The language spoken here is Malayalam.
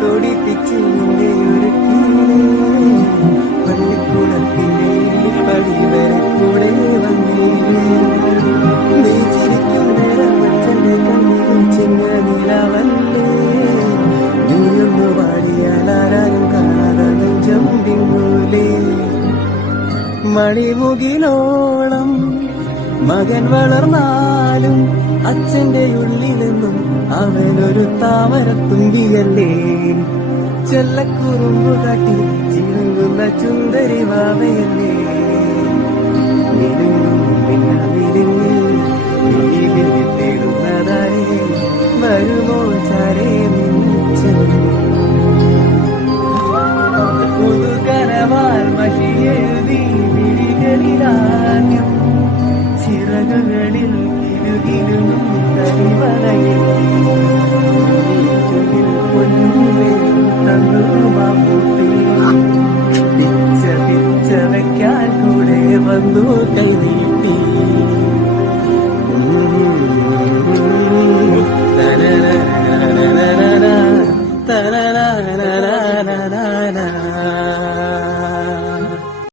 തൊടിപ്പിച്ച് നിന്റെ ഒരുക്കിയിലേ പള്ളിക്കൂടത്തിന്റെ പടി വരെ കൂടെ വന്നില്ലേ നീ ചിരിക്കും നേരം മറ്റന്റെ കണ്ണിൽ ചിന്ന നിലവല്ലേ നീയൊന്നു പാടിയാൽ ആരാരും കാണാതെ നെഞ്ചം തിങ്ങൂലേ മണിമുകിലോളം മകൻ വളർന്നാലും അച്ഛന്റെ ഉള്ളിലെന്നും അവനൊരു താമരത്തുമ്പിയല്ലേ ചെല്ലക്കുറുമ്പു കാട്ടി ചിണുങ്ങുന്ന ചുന്ദരി വാവയല്ലേ മിനുങ്ങും മിന്നാമിനുങ്ങി മിഴിവിൽ തേടുന്നതാരേ വരുമോ ചാരേ പുതുകരവാൽ മഷിയെഴുതി വിഴികളിലാദ്യം ചിറകുകളിൽ കിരുകിരുന്നും കരിവലയിൽ പൊന്നുമേ തന്നു മാമ്പൂട്ടി പിച്ച പിച്ച വയ്ക്കാൻ കൂടെ വന്നു കൈ